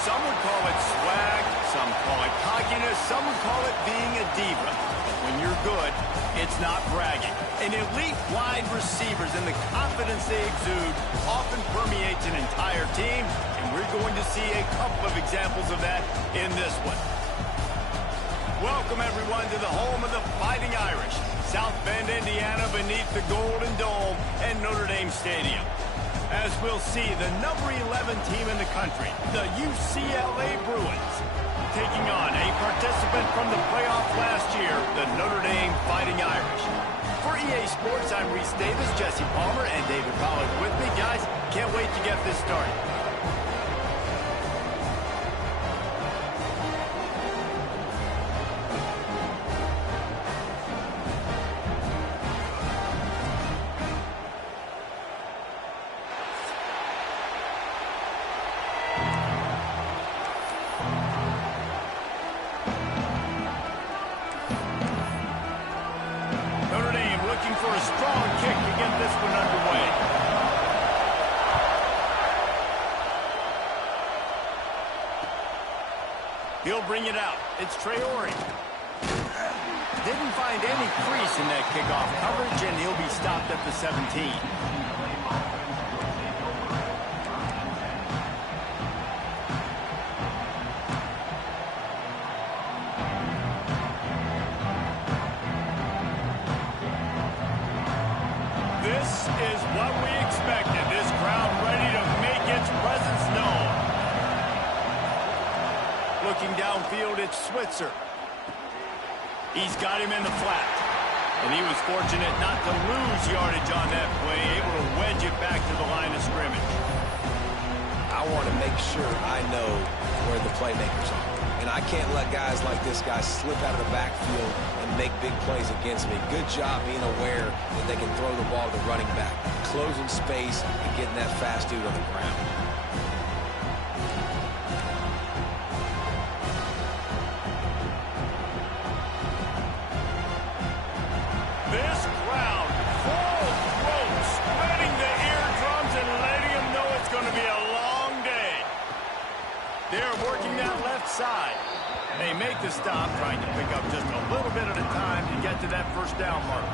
Some would call it swag, some call it cockiness, some would call it being a diva. But when you're good, it's not bragging. And elite wide receivers and the confidence they exude often permeates an entire team, and we're going to see a couple of examples of that in this one. Welcome, everyone, to the home of the Fighting Irish, South Bend, Indiana, beneath the Golden Dome and Notre Dame Stadium. As we'll see, the number 11 team in the country, the UCLA Bruins, taking on a participant from the playoff last year, the Notre Dame Fighting Irish. For EA Sports, I'm Reese Davis, Jesse Palmer, and David Pollack with me. Guys, can't wait to get this started. For a strong kick to get this one underway. He'll bring it out. It's Traore. Didn't find any crease in that kickoff coverage, and he'll be stopped at the 17. This is what we expected. This crowd ready to make its presence known. Looking downfield, it's Switzer. He's got him in the flat. And he was fortunate not to lose yardage on that play, able to wedge it back to the line of scrimmage. I want to make sure I know where the playmakers are. And I can't let guys like this guy slip out of the backfield and make big plays against me. Good job being aware that they can throw the ball to the running back, closing space and getting that fast dude on the ground. This crowd, full throat, spreading the eardrums and letting them know it's going to be a long day. They're working that left side. They make the stop, trying to pick up just a little bit at a time to get to that first down marker.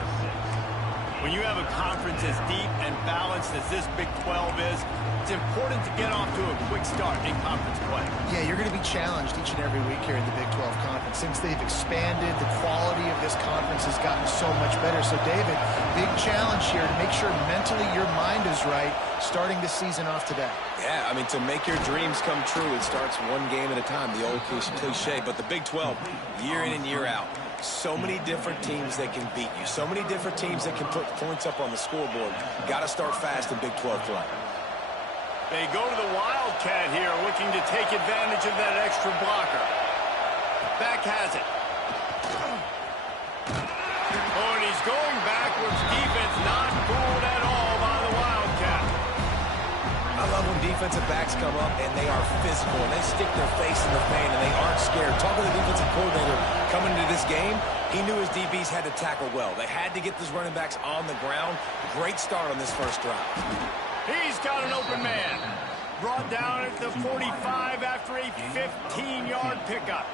When you have a conference as deep and balanced as this Big 12 is, it's important to get off to a quick start in conference play. Yeah, you're going to be challenged each and every week here in the Big 12 Conference. Since they've expanded, the quality of this conference has gotten so much better. So, David, big challenge here to make sure mentally your mind is right starting this season off today. Yeah, I mean, to make your dreams come true, it starts one game at a time, the old cliche. But the Big 12, year in and year out, so many different teams that can beat you, so many different teams that can put points up on the scoreboard. Got to start fast in Big 12 play. They go to the Wildcat here, looking to take advantage of that extra blocker. Back has it. Oh, and he's going backwards. Defense not fooled at all by the Wildcat. I love when defensive backs come up and they are physical and they stick their face in the paint and they aren't scared. Talk to the defensive coordinator coming into this game. He knew his DBs had to tackle well. They had to get those running backs on the ground. Great start on this first drive. He's got an open man. Brought down at the 45 after a 15-yard pickup.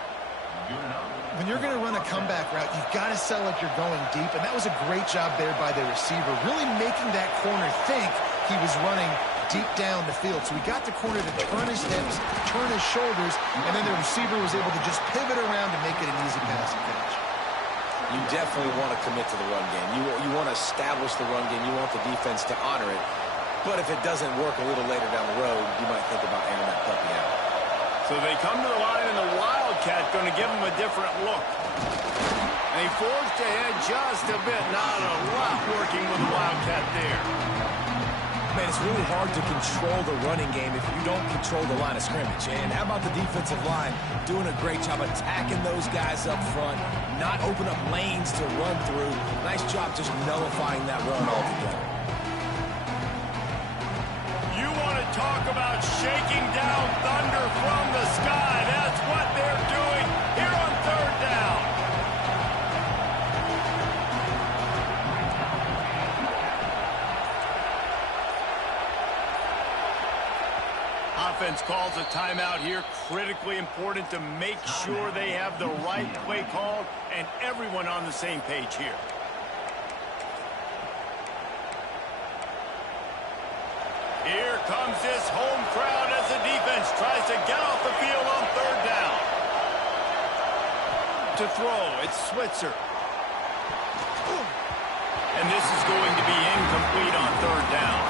When you're going to run a comeback route, you've got to sell like you're going deep, and that was a great job there by the receiver, really making that corner think he was running deep down the field. So he got the corner to turn his hips, turn his shoulders, and then the receiver was able to just pivot around and make it an easy passing catch. You definitely want to commit to the run game. You want to establish the run game. You want the defense to honor it. But if it doesn't work a little later down the road, you might think about airing that puppy out. So they come to the line, and the Wildcat going to give them a different look. They forced ahead just a bit. Not a lot working with the Wildcat there. Man, it's really hard to control the running game if you don't control the line of scrimmage. And how about the defensive line doing a great job attacking those guys up front, not open up lanes to run through. Nice job just nullifying that run altogether. You want to talk about shaking down thunder from the sky. That's what they're doing here on third down. Offense calls a timeout here. Critically important to make sure they have the right play called and everyone on the same page here. Here comes this home crowd as the defense tries to get off the field on third down. To throw, it's Switzer. And this is going to be incomplete on third down.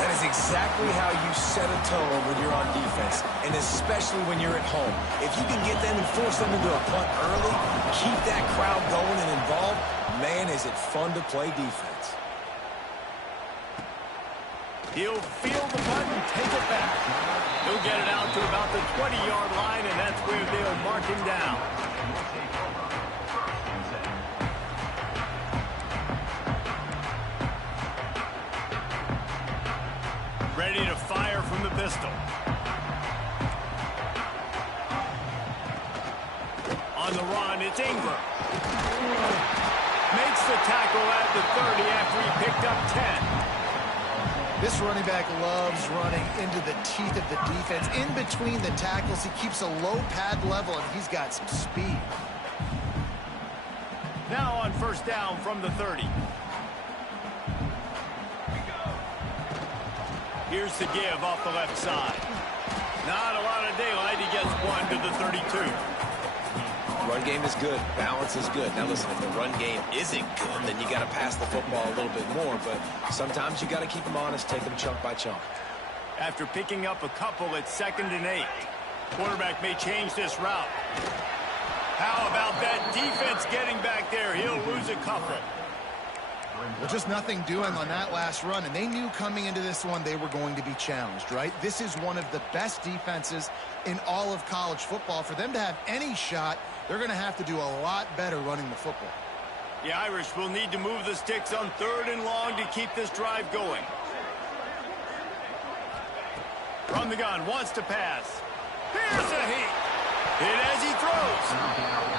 That is exactly how you set a tone when you're on defense, and especially when you're at home. If you can get them and force them into a punt early, keep that crowd going and involved, man, is it fun to play defense. He'll field the punt and take it back. He'll get it out to about the 20-yard line, and that's where they'll mark him down. Ready to fire from the pistol. On the run, it's Ingram. Makes the tackle at the 30 after he picked up 10. This running back loves running into the teeth of the defense. In between the tackles, he keeps a low pad level, and he's got some speed. Now on first down from the 30. Here's the give off the left side. Not a lot of daylight. He gets one to the 32. Run game is good. Balance is good. Now listen, if the run game isn't good, then you got to pass the football a little bit more. But sometimes you got to keep them honest, take them chunk by chunk. After picking up a couple, it's 2nd and 8. Quarterback may change this route. How about that defense getting back there? He'll lose a couple. Well, just nothing doing on that last run, and they knew coming into this one they were going to be challenged, right? This is one of the best defenses in all of college football. For them to have any shot, they're going to have to do a lot better running the football. The Irish will need to move the sticks on 3rd and long to keep this drive going. From the gun, wants to pass. Here's a hit. Hit as he throws.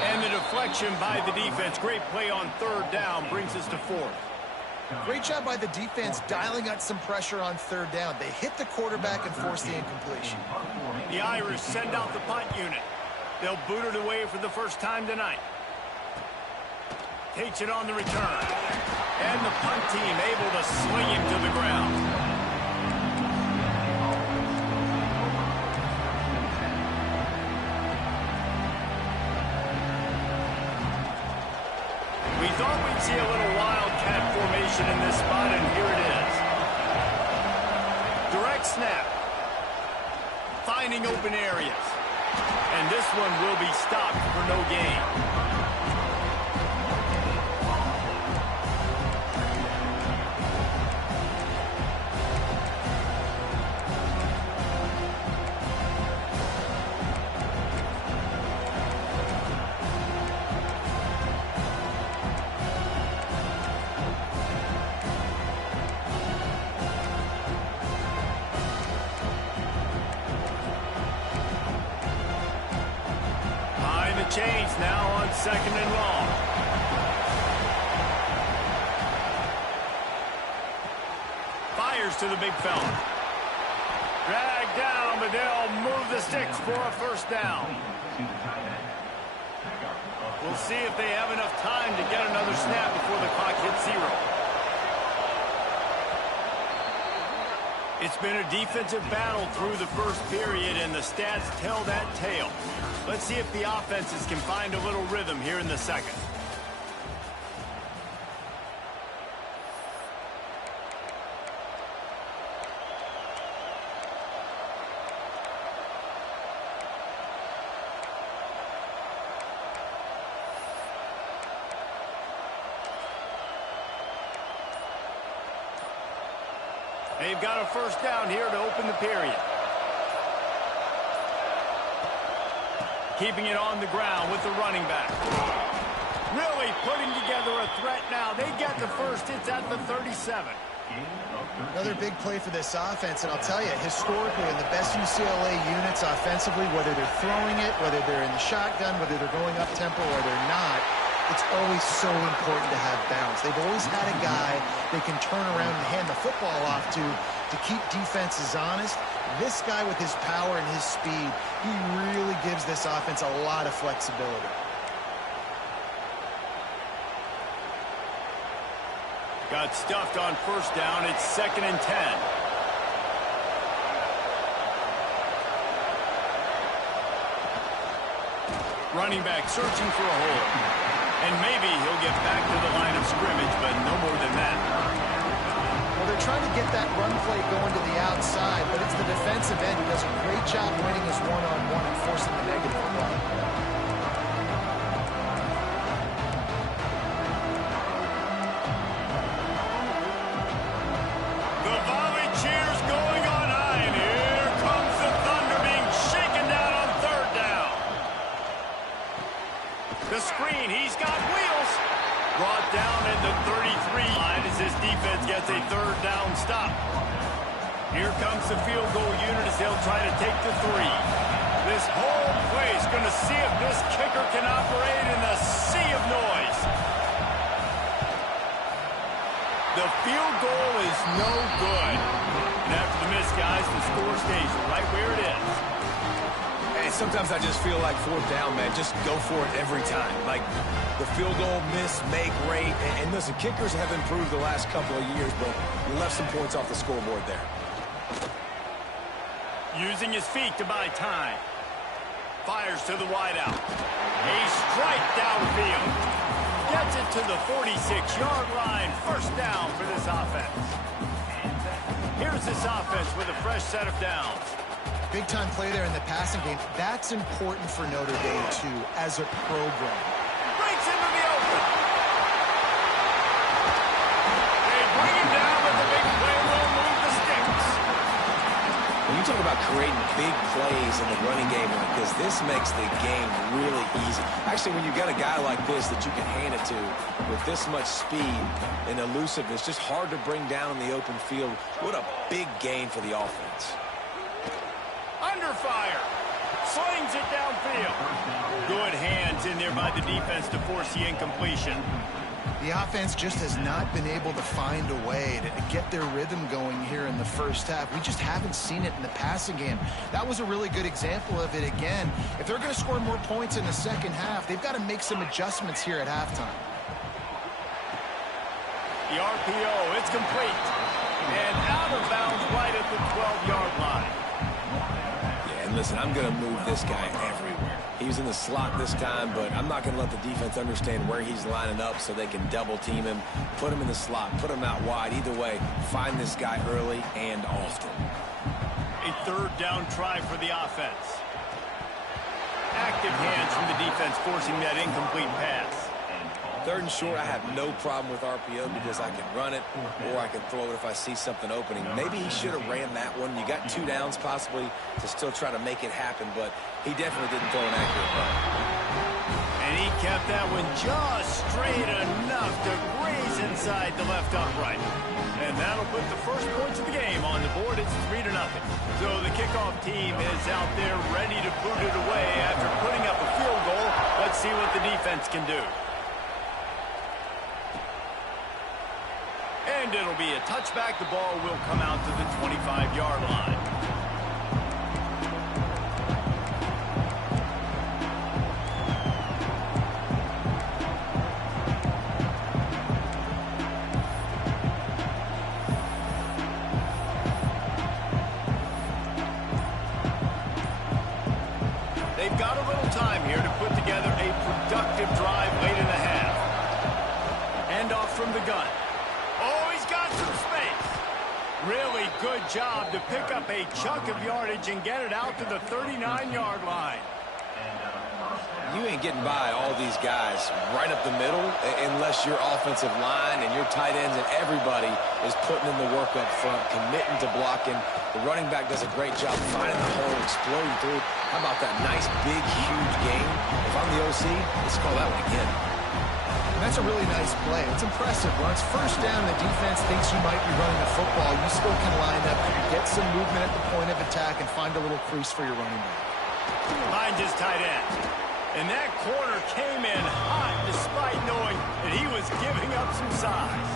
And the deflection by the defense. Great play on 3rd down brings us to 4th. Great job by the defense dialing up some pressure on 3rd down. They hit the quarterback and forced the incompletion. The Irish send out the punt unit. They'll boot it away for the first time tonight. Takes it on the return. And the punt team able to sling him to the ground. We thought we'd see a little wildcat formation in this spot, and here it is. Direct snap. Finding open areas. And this one will be stopped for no gain. Change now on 2nd and long. Fires to the big fella. Dragged down, but they'll move the sticks for a first down. We'll see if they have enough time to get another snap before the clock hits 0. It's been a defensive battle through the first period, and the stats tell that tale. Let's see if the offenses can find a little rhythm here in the second. They've got a first down here to open the period. Keeping it on the ground with the running back. Really putting together a threat now. They get the first. It's at the 37. Another big play for this offense, and I'll tell you, historically, in the best UCLA units offensively, whether they're throwing it, whether they're in the shotgun, whether they're going up-tempo or they're not, it's always so important to have balance. They've always had a guy they can turn around and hand the football off to to keep defenses honest. This guy with his power and his speed, he really gives this offense a lot of flexibility. Got stuffed on first down. It's 2nd and 10. Running back searching for a hole. And maybe he'll get back to the line of scrimmage, but no more than that. Well, they're trying to get that run play going to the outside, but it's the defensive end who does a great job winning his one-on-one and forcing the negative play. The volley cheers going on high, and here comes the Thunder being shaken down on 3rd down. The screen, he's got wheels. Brought down at the 33 line as this defense gets a 3rd down stop. Here comes the field goal unit as they'll try to take the 3. This whole place going to see if this kicker can operate in the sea of noise. The field goal is no good. And after the miss, guys, the score stays right where it is. And sometimes I just feel like 4th down, man. Just go for it every time. Like the field goal, miss, make, rate. And listen, kickers have improved the last couple of years, but you left some points off the scoreboard there. Using his feet to buy time. Fires to the wideout. A strike downfield. Gets it to the 46-yard line. 1st down for this offense. Here's this offense with a fresh set of downs. Big-time play there in the passing game. That's important for Notre Dame, too, as a program. Breaks into the open. They bring him down, but the big play will move the sticks. When you talk about creating big plays in the running game like this, this makes the game really easy. Actually, when you've got a guy like this that you can hand it to with this much speed and elusiveness, just hard to bring down in the open field. What a big gain for the offense. Under fire. Slings it downfield. Good hands in there by the defense to force the incompletion. The offense just has not been able to find a way to get their rhythm going here in the first half. We just haven't seen it in the passing game. That was a really good example of it again. If they're going to score more points in the second half, they've got to make some adjustments here at halftime. The RPO, it's complete. And out of bounds right at the 12-yard line. And listen, I'm going to move this guy everywhere. He was in the slot this time, but I'm not going to let the defense understand where he's lining up so they can double-team him, put him in the slot, put him out wide. Either way, find this guy early and often. A 3rd down try for the offense. Active hands from the defense forcing that incomplete pass. 3rd and short, I have no problem with RPO because I can run it or I can throw it if I see something opening. Maybe he should have ran that one. You got 2 downs possibly to still try to make it happen, but he definitely didn't throw an accurate ball. And he kept that one just straight enough to graze inside the left upright. And that'll put the first points of the game on the board. It's 3-0. So the kickoff team is out there ready to boot it away after putting up a field goal. Let's see what the defense can do. And it'll be a touchback. The ball will come out to the 25-yard line. They've got a little time here to put together a productive drive late in the half. Hand off from the gun. Oh, he's got some space. Really good job to pick up a chunk of yardage and get it out to the 39-yard line. You ain't getting by all these guys right up the middle unless your offensive line and your tight ends and everybody is putting in the work up front, committing to blocking. The running back does a great job finding the hole, exploding through. How about that nice, big, huge game? If I'm the OC, let's call that one again. And that's a really nice play. It's impressive. When it's first down, the defense thinks you might be running the football. You still can line up, get some movement at the point of attack, and find a little crease for your running back. Finds his tight end. And that corner came in hot despite knowing that he was giving up some size.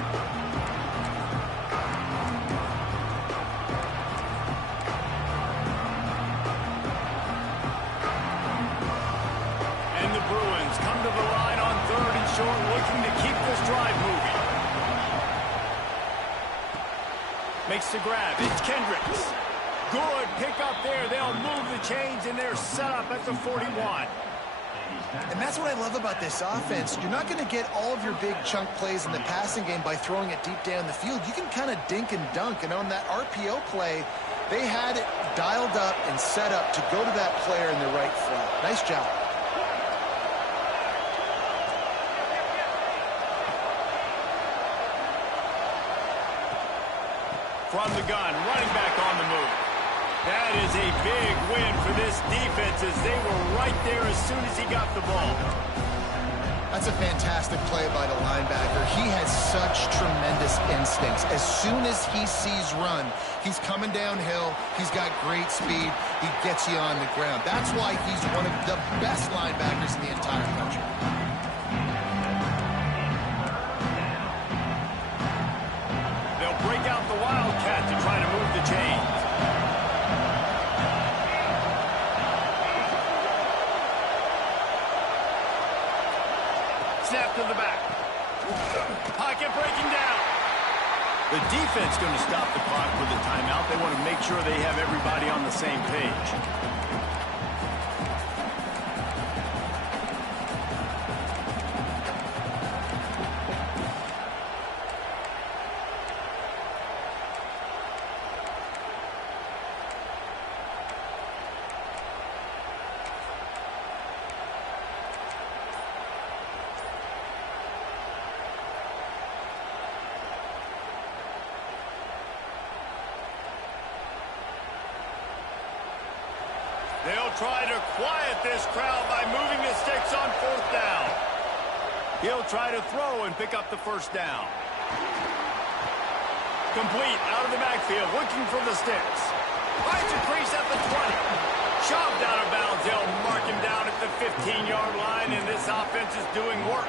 looking to keep this drive moving. Makes the grab. It's Kendricks. Good pick up there. They'll move the chains, and they're set up at the 41. And that's what I love about this offense. You're not going to get all of your big chunk plays in the passing game by throwing it deep down the field. You can kind of dink and dunk. And on that RPO play, they had it dialed up and set up to go to that player in the right flat. Nice job. From the gun, running back on the move. That is a big win for this defense as they were right there as soon as he got the ball. That's a fantastic play by the linebacker. He has such tremendous instincts. As soon as he sees run, he's coming downhill. He's got great speed. He gets you on the ground. That's why he's one of the best linebackers in the entire country. They'll break out the Wildcat to try to move the chains. Snap to the back. Pocket breaking down. The defense going to stop the clock with a timeout. They want to make sure they have everybody on the same page. They'll try to quiet this crowd by moving the sticks on 4th down. He'll try to throw and pick up the first down. Complete out of the backfield, looking for the sticks. Finds a crease at the 20. Shoved out of bounds. They'll mark him down at the 15-yard line, and this offense is doing work.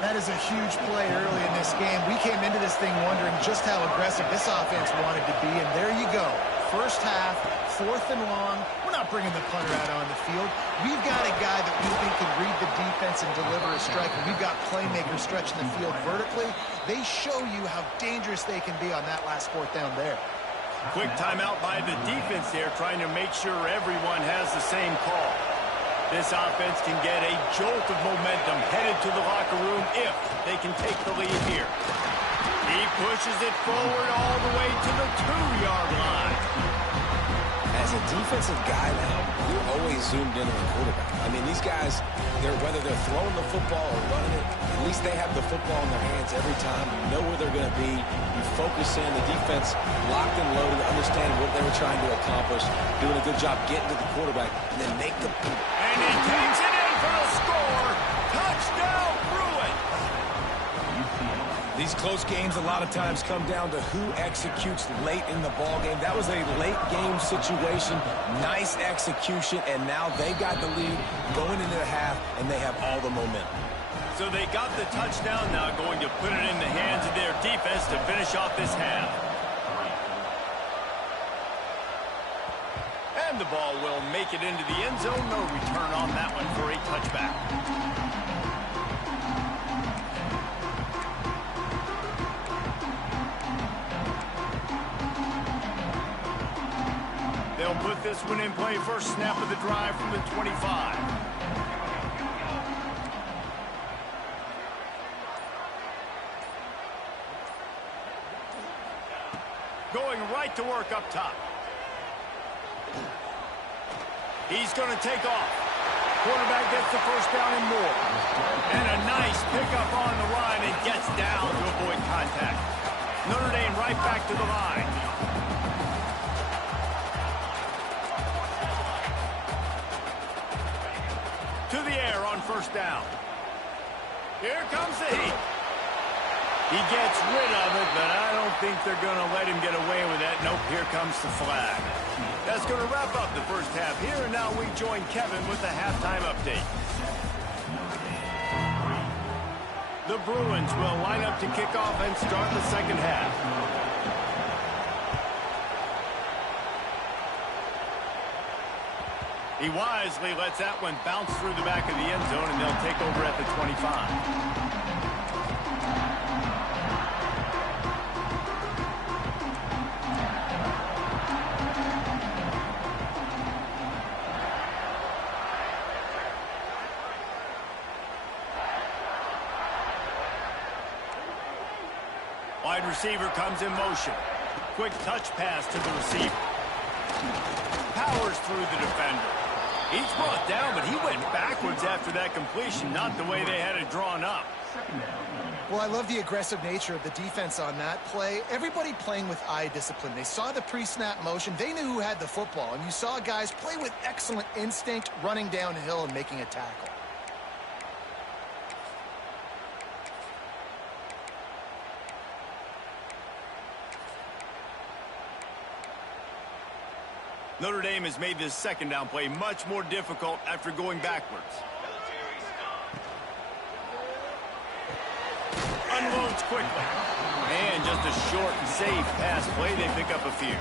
That is a huge play early in this game. We came into this thing wondering just how aggressive this offense wanted to be, and there you go. First half, 4th and long. We're not bringing the punter out on the field. We've got a guy that we think can read the defense and deliver a strike, and we've got playmakers stretching the field vertically. They show you how dangerous they can be on that last 4th down there. Quick timeout by the defense there, trying to make sure everyone has the same call. This offense can get a jolt of momentum headed to the locker room if they can take the lead here. He pushes it forward all the way to the 2-yard line. As a defensive guy now, you're always zoomed in on the quarterback. I mean, these guys, whether they're throwing the football or running it, at least they have the football in their hands every time. You know where they're going to be. You focus in. The defense locked and loaded, understand what they were trying to accomplish, doing a good job getting to the quarterback, and then make the... And he takes it in for the score. Touchdown, Bruins. These close games a lot of times come down to who executes late in the ball game. That was a late game situation. Nice execution, and now they got the lead going into the half, and they have all the momentum. So they got the touchdown, now going to put it in the hands of their defense to finish off this half. And the ball will make it into the end zone. No return on that one for a touchback. They'll put this one in play. First snap of the drive from the 25. Going right to work up top. He's going to take off. Quarterback gets the first down and more. And a nice pickup on the line and gets down to avoid contact. Notre Dame right back to the line. To the air on first down. Here comes the heat. He gets rid of it, but I don't think they're going to let him get away with that. Nope, here comes the flag. That's going to wrap up the first half here, and now we join Kevin with the halftime update. The Bruins will line up to kick off and start the second half. He wisely lets that one bounce through the back of the end zone, and they'll take over at the 25. Wide receiver comes in motion. Quick touch pass to the receiver. Powers through the defender. He's brought down, but he went backwards after that completion, not the way they had it drawn up. Well, I love the aggressive nature of the defense on that play. Everybody playing with eye discipline. They saw the pre-snap motion. They knew who had the football, and you saw guys play with excellent instinct, running downhill and making a tackle. Notre Dame has made this second down play much more difficult after going backwards. Unloads quickly. And just a short and safe pass play. They pick up a few.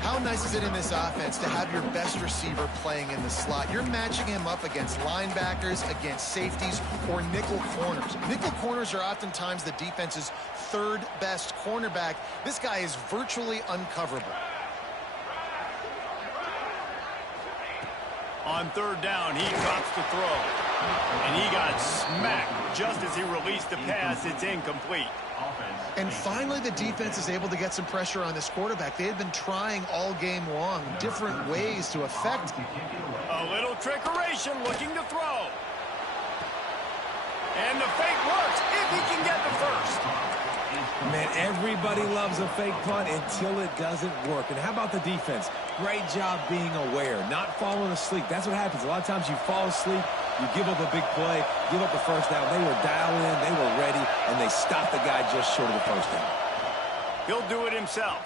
How nice is it in this offense to have your best receiver playing in the slot? You're matching him up against linebackers, against safeties, or nickel corners. Nickel corners are oftentimes the defense's third best cornerback. This guy is virtually uncoverable. On third down, he drops the throw. And he got smacked just as he released the pass. It's incomplete. And finally, the defense is able to get some pressure on this quarterback. They had been trying all game long, different ways to affect him. A little trickeration, looking to throw. And the fake works if he can get the first. Man, everybody loves a fake punt until it doesn't work. And how about the defense? Great job being aware, not falling asleep. That's what happens. A lot of times you fall asleep, you give up a big play, give up the first down. They were dialed in, they were ready, and they stopped the guy just short of the first down. He'll do it himself.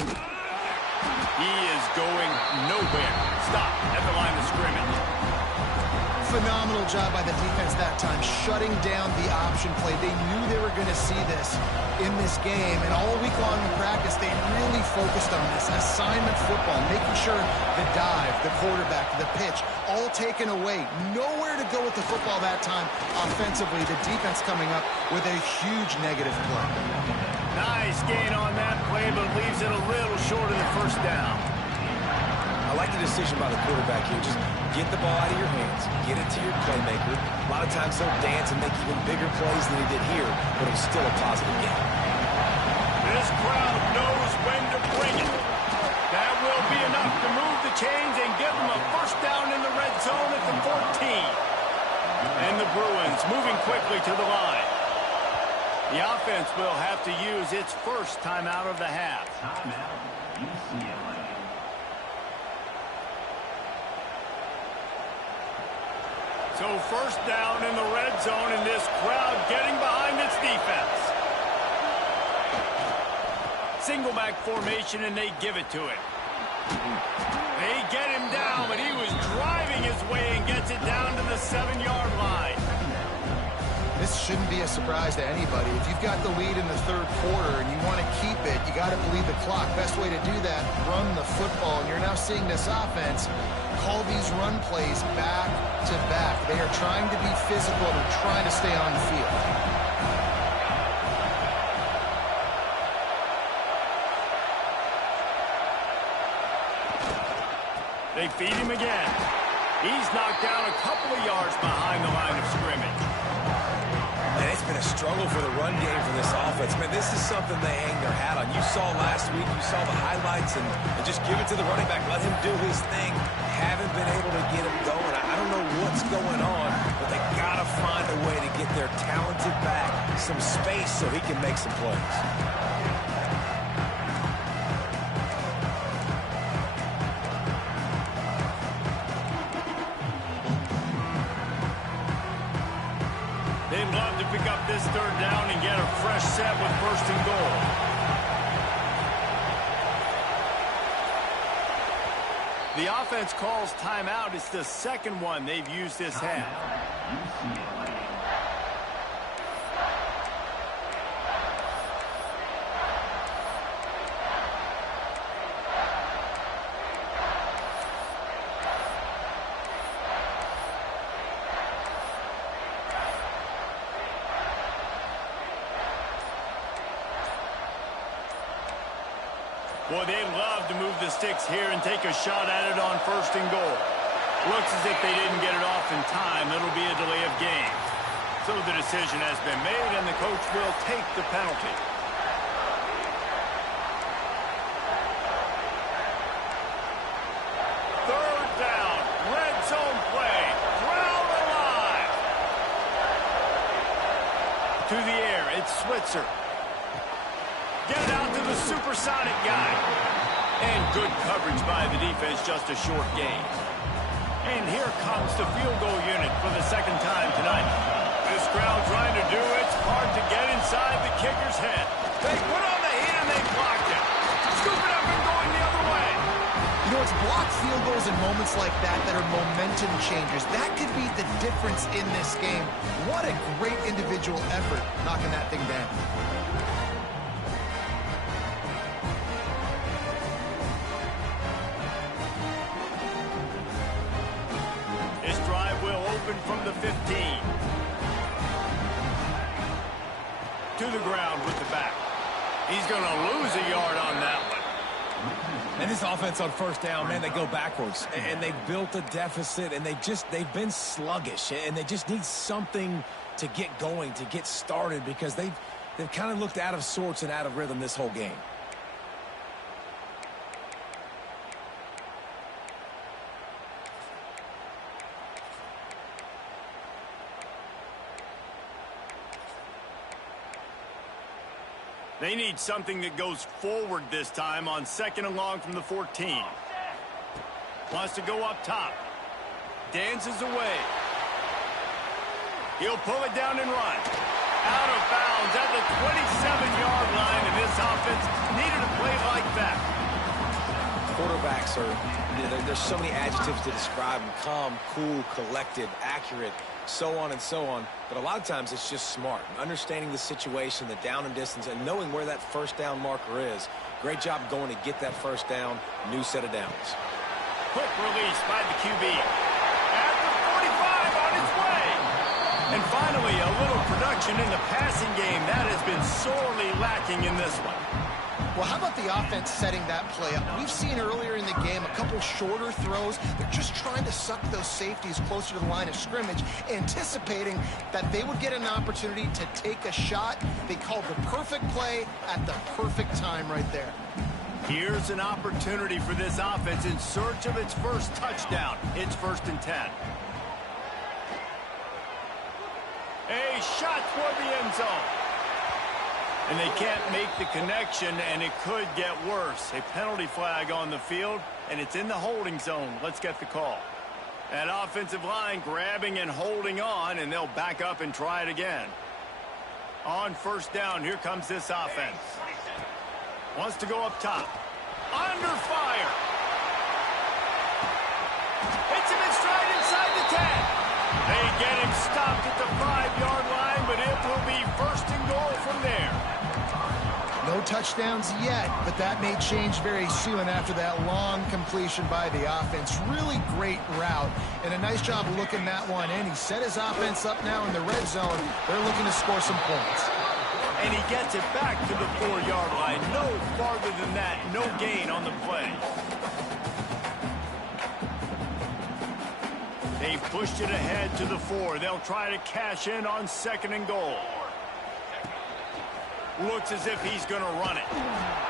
He is going nowhere. Stop at the line of scrimmage. Phenomenal job by the defense that time, shutting down the option play. They knew they were going to see this in this game, and all week long in practice, they really focused on this assignment football, making sure the dive, the quarterback, the pitch, all taken away. Nowhere to go with the football that time offensively. The defense coming up with a huge negative play. Nice gain on that play, but leaves it a little short of the first down. I like the decision by the quarterback here. Just get the ball out of your hands, get it to your playmaker. A lot of times he'll dance and make even bigger plays than he did here, but it was still a positive game. This crowd knows when to bring it. That will be enough to move the chains and give them a first down in the red zone at the 14. And the Bruins moving quickly to the line. The offense will have to use its first timeout of the half. So first down in the red zone, and this crowd getting behind its defense. Single back formation, and they give it to him. They get him down, but he was driving his way and gets it down to the 7-yard line. This shouldn't be a surprise to anybody. If you've got the lead in the third quarter and you want to keep it, you got to bleed the clock. Best way to do that, run the football. And you're now seeing this offense call these run plays back to back. They are trying to be physical. They're trying to stay on the field. They feed him again. He's knocked down a couple of yards behind the line of scrimmage. And it's been a struggle for the run game for this offense. Man, this is something they hang their hat on. You saw last week, you saw the highlights, and just give it to the running back. Let him do his thing. Haven't been able to get him going. I don't know what's going on, but they got to find a way to get their talented back some space so he can make some plays. They'd love to pick up this third down and get a fresh set with first and goal. The offense calls timeout. It's the second one they've used this half. Boy, they love to move the sticks here and take a shot at it on 1st and goal. Looks as if they didn't get it off in time. It'll be a delay of game. So the decision has been made, and the coach will take the penalty. Third down, red zone play. Ground alive. To the air, it's Switzer. Get it out to the supersonic guy. And good coverage by the defense, just a short gain. And here comes the field goal unit for the 2nd time tonight. This crowd trying to do its part to get inside the kicker's head. They put on the heat and they blocked it. Scoop it up and going the other way. You know, it's blocked field goals in moments like that that are momentum changers. That could be the difference in this game. What a great individual effort knocking that thing down. This drive will open from the 15. To the ground with the back. He's going to lose a yard on that one. And this offense on 1st down, man, they go backwards. And they've built a deficit, and they've been sluggish. And they just need something to get going, to get started, because they've kind of looked out of sorts and out of rhythm this whole game. They need something that goes forward this time on 2nd and long from the 14. Wants to go up top. Dances away. He'll pull it down and run. Out of bounds at the 27-yard line, and this offense needed a play like that. Quarterbacks there's so many adjectives to describe them: calm, cool, collected, accurate, so on and so on. But a lot of times it's just smart, understanding the situation, the down and distance, and knowing where that 1st down marker is. Great job going to get that 1st down, new set of downs. Quick release by the QB. At the 45 on its way. And finally, a little production in the passing game. That has been sorely lacking in this one. Well, how about the offense setting that play up? We've seen earlier in the game a couple shorter throws. They're just trying to suck those safeties closer to the line of scrimmage, anticipating that they would get an opportunity to take a shot. They called the perfect play at the perfect time right there. Here's an opportunity for this offense in search of its first touchdown. It's 1st and 10. A shot toward the end zone. And they can't make the connection, and it could get worse. A penalty flag on the field, and it's in the holding zone. Let's get the call. That offensive line grabbing and holding on, and they'll back up and try it again. On 1st down, here comes this offense. Wants to go up top. Under fire. Hits him in stride inside the 10. They get him stopped at the 5-yard line, but it will be 1st and goal from there. No touchdowns yet, but that may change very soon after that long completion by the offense. Really great route, and a nice job of looking that one in. He set his offense up now in the red zone. They're looking to score some points. And he gets it back to the 4-yard line. No farther than that. No gain on the play. They pushed it ahead to the 4. They'll try to cash in on 2nd and goal. Looks as if he's going to run it.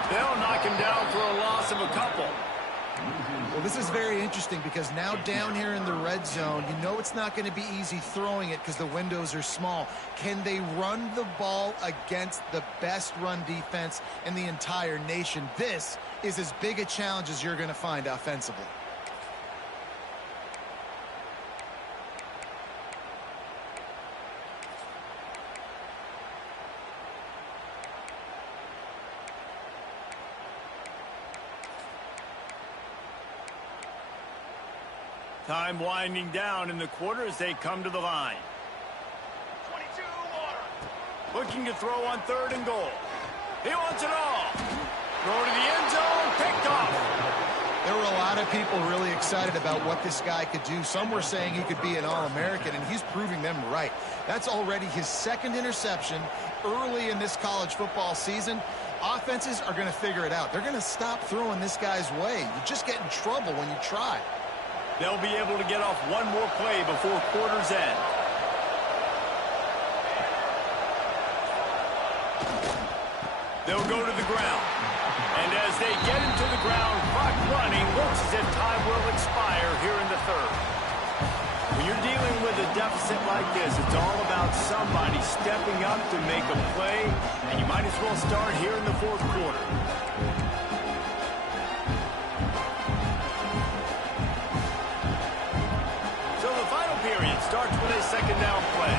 They'll knock him down for a loss of a couple. Well, this is very interesting because now down here in the red zone, you know it's not going to be easy throwing it because the windows are small. Can they run the ball against the best run defense in the entire nation? This is as big a challenge as you're going to find offensively. Time winding down in the quarter as they come to the line. 22 looking to throw on 3rd and goal. He wants it all. Throw to the end zone, picked off. There were a lot of of people really excited about what this guy could do. Some were saying he could be an All-American, and he's proving them right. That's already his second interception early in this college football season. Offenses are going to figure it out. They're going to stop throwing this guy's way. You just get in trouble when you try. They'll be able to get off one more play before quarter's end. They'll go to the ground. And as they get him to the ground, clock running, looks as if time will expire here in the third. When you're dealing with a deficit like this, it's all about somebody stepping up to make a play, and you might as well start here in the fourth quarter. So the final period starts with a second down play.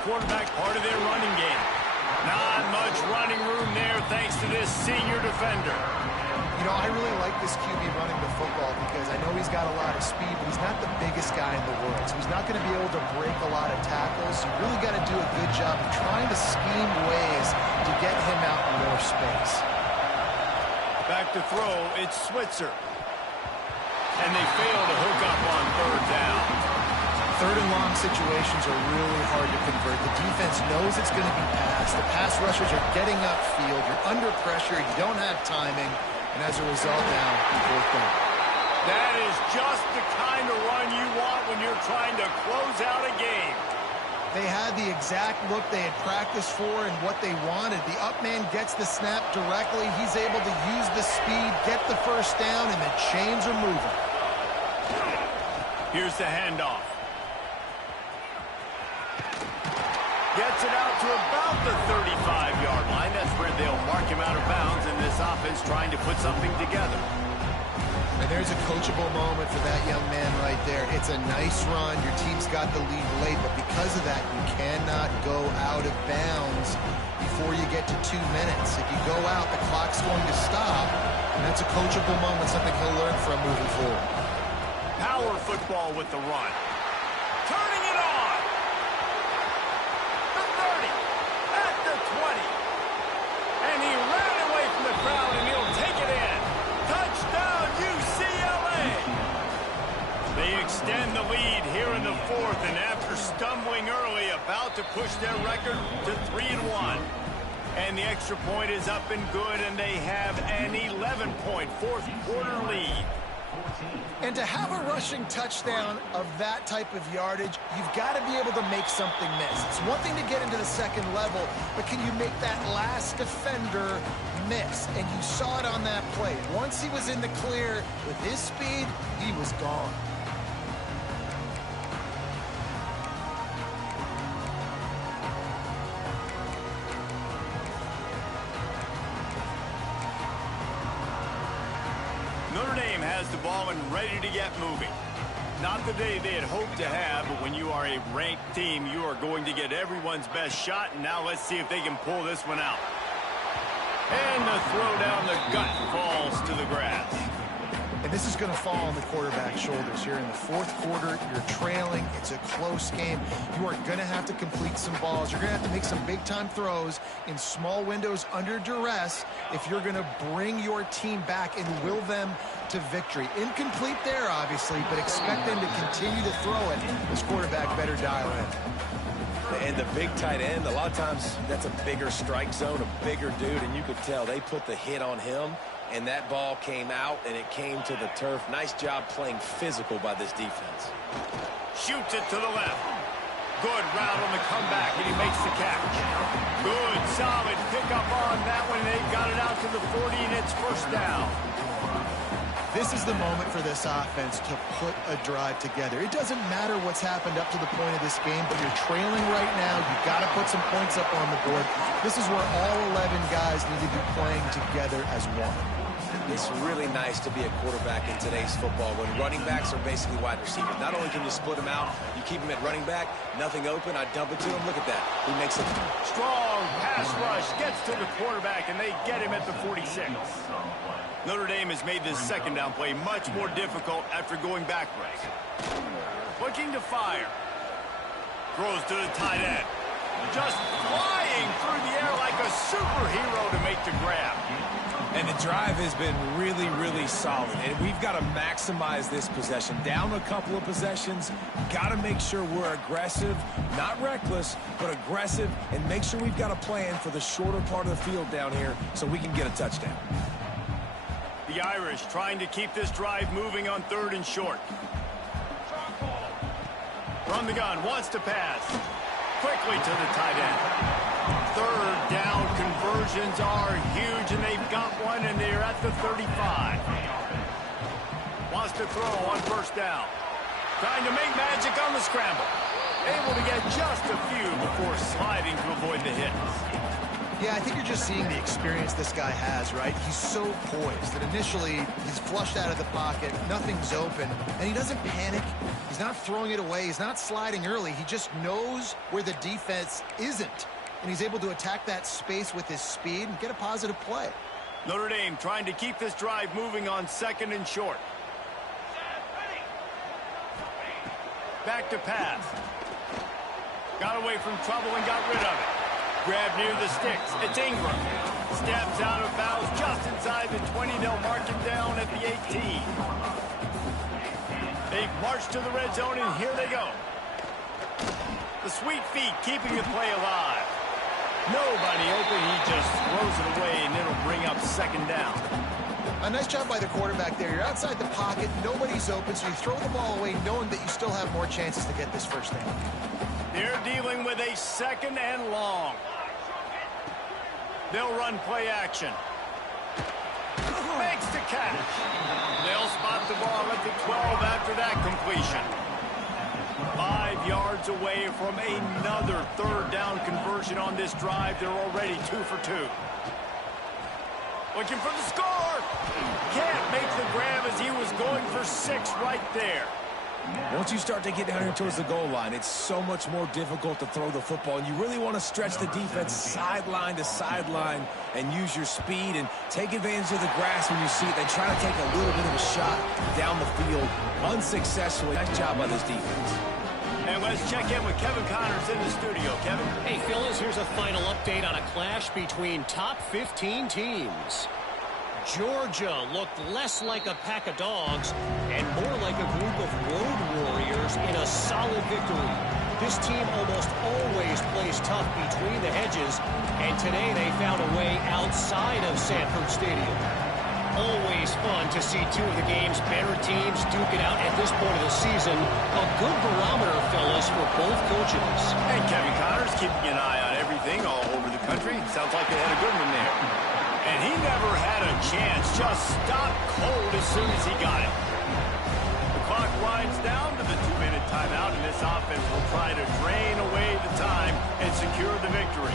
Quarterback part of their running game. Not much running room there thanks to this senior defender. You know, I really like this QB running the football because I know he's got a lot of speed, but he's not the biggest guy in the world. So he's not going to be able to break a lot of tackles. You really got to do a good job of trying to scheme ways to get him out in more space. Back to throw, it's Switzer. And they fail to hook up on third down. Third and long situations are really hard to convert. The defense knows it's going to be passed. The pass rushers are getting upfield. You're under pressure. You don't have timing. And as a result now, fourth down. That is just the kind of run you want when you're trying to close out a game. They had the exact look they had practiced for and what they wanted. The up man gets the snap directly. He's able to use the speed, get the first down, and the chains are moving. Here's the handoff. Gets it out to about the 35-yard line. That's where they'll mark him out of bounds, and this offense trying to put something together. And there's a coachable moment for that young man right there. It's a nice run. Your team's got the lead late, but because of that, you cannot go out of bounds before you get to 2 minutes. If you go out, the clock's going to stop, and that's a coachable moment, something he'll learn from moving forward. Power football with the run. Turning it on. The 30. At the 20. And he ran away from the crowd, and he'll take it in. Touchdown, UCLA. They extend the lead here in the fourth, and after stumbling early, about to push their record to 3-1. And the extra point is up and good, and they have an 11-point fourth quarter lead. And to have a rushing touchdown of that type of yardage, you've got to be able to make something miss. It's one thing to get into the second level, but can you make that last defender miss? And you saw it on that play. Once he was in the clear with his speed, he was gone. Notre Dame has the ball and ready to get moving. Not the day they had hoped to have, but when you are a ranked team, you are going to get everyone's best shot. And now let's see if they can pull this one out. And the throw down the gut falls to the grass. And this is going to fall on the quarterback's shoulders here in the fourth quarter. You're trailing. It's a close game. You are going to have to complete some balls. You're going to have to make some big-time throws in small windows under duress if you're going to bring your team back and will them to victory. Incomplete there, obviously, but expect them to continue to throw it. This quarterback better dial in. And the big tight end, a lot of times that's a bigger strike zone, a bigger dude, and you could tell they put the hit on him. And that ball came out, and it came to the turf. Nice job playing physical by this defense. Shoots it to the left. Good route on the comeback, and he makes the catch. Good, solid pickup on that one. They've got it out to the 40, and it's first down. This is the moment for this offense to put a drive together. It doesn't matter what's happened up to the point of this game, but you're trailing right now. You've got to put some points up on the board. This is where all 11 guys need to be playing together as one. It's really nice to be a quarterback in today's football when running backs are basically wide receivers. Not only can you split them out, you keep them at running back, nothing open, I dump it to him. Look at that. He makes it. Strong pass rush gets to the quarterback, and they get him at the 46. Notre Dame has made this second down play much more difficult after going backwards. Looking to fire. Throws to the tight end. Just flying through the air like a superhero to make the grab. And the drive has been really, really solid. And we've got to maximize this possession. Down a couple of possessions, got to make sure we're aggressive, not reckless, but aggressive, and make sure we've got a plan for the shorter part of the field down here so we can get a touchdown. The Irish trying to keep this drive moving on 3rd and short. From the gun, wants to pass. Quickly to the tight end. 3rd down conversions are huge, and they've got one, and they're at the 35. Wants to throw on 1st down. Trying to make magic on the scramble. Able to get just a few before sliding to avoid the hits. Yeah, I think you're just seeing the experience this guy has, right? He's so poised that initially he's flushed out of the pocket, nothing's open, and he doesn't panic. He's not throwing it away. He's not sliding early. He just knows where the defense isn't, and he's able to attack that space with his speed and get a positive play. Notre Dame trying to keep this drive moving on 2nd and short. Back to pass. Got away from trouble and got rid of it. Grab near the sticks. It's Ingram. Steps out of bounds just inside the 20. They'll mark him down at the 18. They march to the red zone, and here they go. The sweet feet keeping the play alive. Nobody open. He just throws it away, and it'll bring up 2nd down. A nice job by the quarterback there. You're outside the pocket. Nobody's open, so you throw the ball away knowing that you still have more chances to get this 1st down. They're dealing with a 2nd and long. They'll run play action. Makes the catch. They'll spot the ball at the 12 after that completion. 5 yards away from another 3rd down conversion on this drive. They're already 2 for 2. Looking for the score. Can't make the grab as he was going for 6 right there. Once you start to get down here towards the goal line, it's so much more difficult to throw the football, and you really want to stretch the defense sideline to sideline and use your speed and take advantage of the grass when you see it. They try to take a little bit of a shot down the field unsuccessfully. Nice job by this defense. And let's check in with Kevin Connors in the studio. Kevin? Hey, Phyllis, here's a final update on a clash between top 15 teams. Georgia looked less like a pack of dogs and more like a group of road warriors in a solid victory. This team almost always plays tough between the hedges, and today they found a way outside of Sanford Stadium. Always fun to see 2 of the game's better teams duke it out at this point of the season. A good barometer, fellas, for both coaches. And Kevin Connors keeping an eye on everything all over the country. Sounds like they had a good one there. And he never had a chance. Just stopped cold as soon as he got it. The clock winds down to the 2-minute timeout, and this offense will try to drain away the time and secure the victory.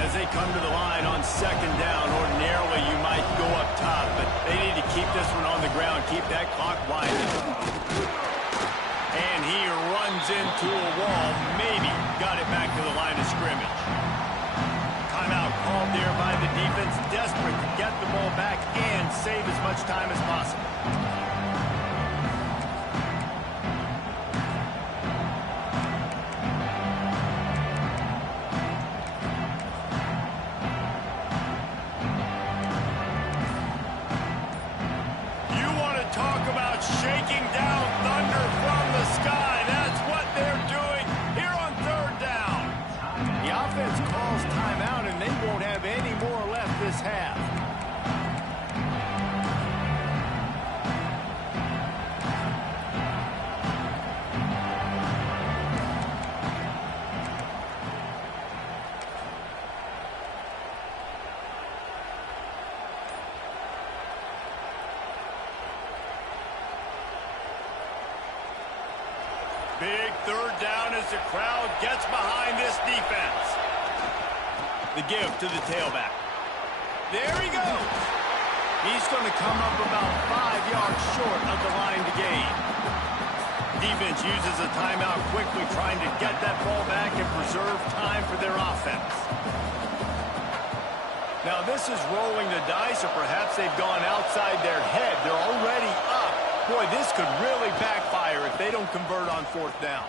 As they come to the line on 2nd down, ordinarily you might go up top, but they need to keep this one on the ground, keep that clock winding. And he runs into a wall, maybe got it back to the line of scrimmage. Timeout called there by the defense, desperate to get the ball back and save as much time as possible. Shaking down thunder from the sky. That's what they're doing here on 3rd down. The offense calls timeout, and they won't have any more left this half. Big 3rd down as the crowd gets behind this defense. The give to the tailback. There he goes. He's going to come up about 5 yards short of the line to gain. Defense uses a timeout quickly, trying to get that ball back and preserve time for their offense. Now this is rolling the dice, or perhaps they've gone outside their head. They're already up for Boy, this could really backfire if they don't convert on fourth down.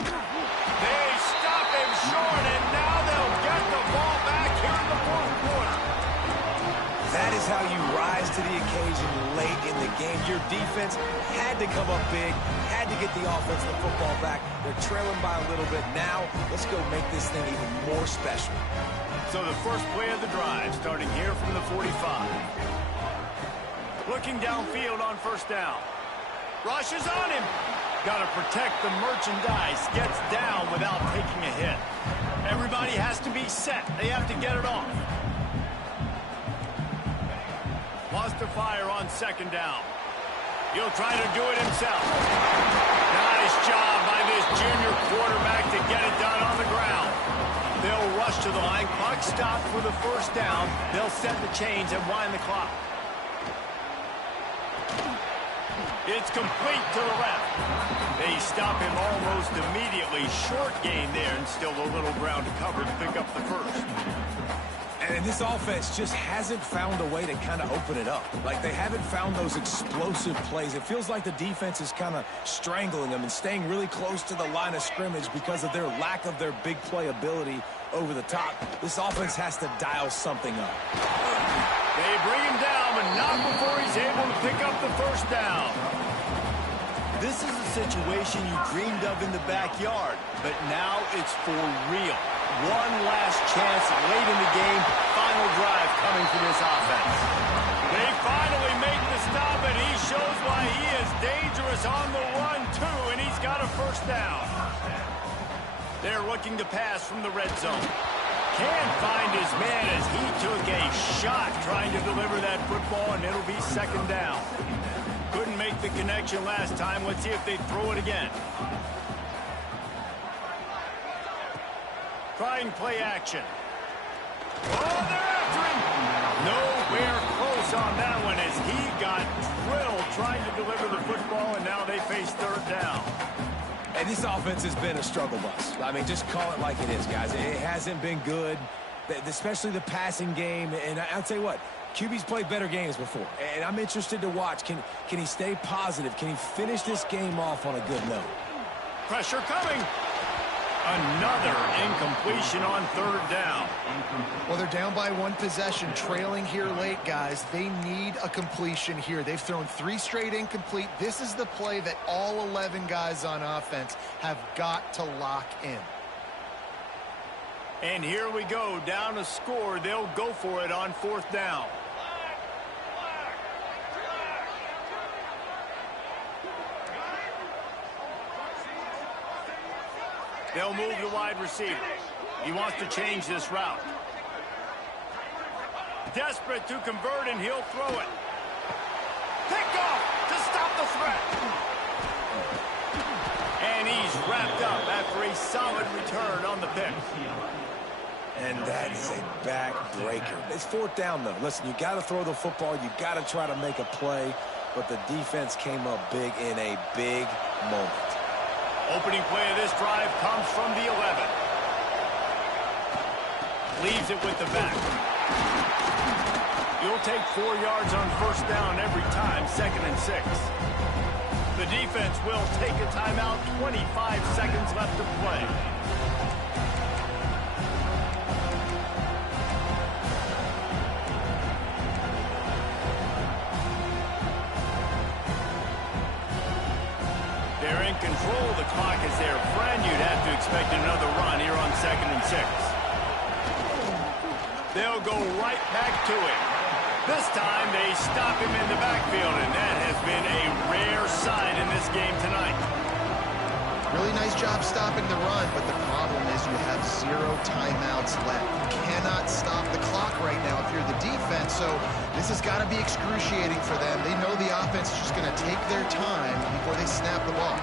They stop him short, and now they'll get the ball back here in the fourth quarter. That is how you rise to the occasion late in the game. Your defense had to come up big, had to get the offense the football back. They're trailing by a little bit. Now, let's go make this thing even more special. So the first play of the drive, starting here from the 45. Looking downfield on first down. Rushes on him. Got to protect the merchandise. Gets down without taking a hit. Everybody has to be set. They have to get it off. Wants to fire on second down. He'll try to do it himself. Nice job by this junior quarterback to get it done on the ground. They'll rush to the line. Clock stopped for the first down. They'll set the chains and wind the clock. It's complete to the left. They stop him almost immediately. Short gain there, and still a little ground to cover to pick up the first. And this offense just hasn't found a way to kind of open it up. Like, they haven't found those explosive plays. It feels like the defense is kind of strangling them and staying really close to the line of scrimmage because of their lack of their big play ability over the top. This offense has to dial something up. They bring him down, but not before he's able to pick up the first down. This is a situation you dreamed of in the backyard, but now it's for real. One last chance late in the game. Final drive coming for this offense. They finally make the stop, and he shows why he is dangerous on the run, too, and he's got a first down. They're looking to pass from the red zone. Can't find his man as he took a shot trying to deliver that football, and it'll be second down. Couldn't make the connection last time. Let's see if they throw it again. Trying play action. Oh, they're after him. Nowhere close on that one as he got drilled trying to deliver the football, and now they face third down. And this offense has been a struggle bus. I mean, just call it like it is, guys. It hasn't been good, especially the passing game. And I'll tell you what, QB's played better games before. And I'm interested to watch. Can he stay positive? Can he finish this game off on a good note? Pressure coming. Another incompletion on third down. Well, they're down by one possession, trailing here late, guys. They need a completion here. They've thrown 3 straight incomplete. This is the play that all 11 guys on offense have got to lock in. And here we go, down a score. They'll go for it on fourth down. They'll move the wide receiver. He wants to change this route. Desperate to convert, and he'll throw it. Pick off to stop the threat. And he's wrapped up after a solid return on the pick. And that is a backbreaker. It's fourth down, though. Listen, you got to throw the football. You got to try to make a play. But the defense came up big in a big moment. Opening play of this drive comes from the 11. Leaves it with the back. You'll take 4 yards on first down every time, 2nd and 6. The defense will take a timeout, 25 seconds left to play. They're in control of the clock as their friend. You'd have to expect another run here on 2nd and 6. They'll go right back to it. This time they stop him in the backfield, and that has been a rare sign in this game tonight. Really nice job stopping the run, but the problem is you have 0 timeouts left. You cannot stop the clock right now if you're the defense, so this has got to be excruciating for them. They know the offense is just going to take their time before they snap the ball.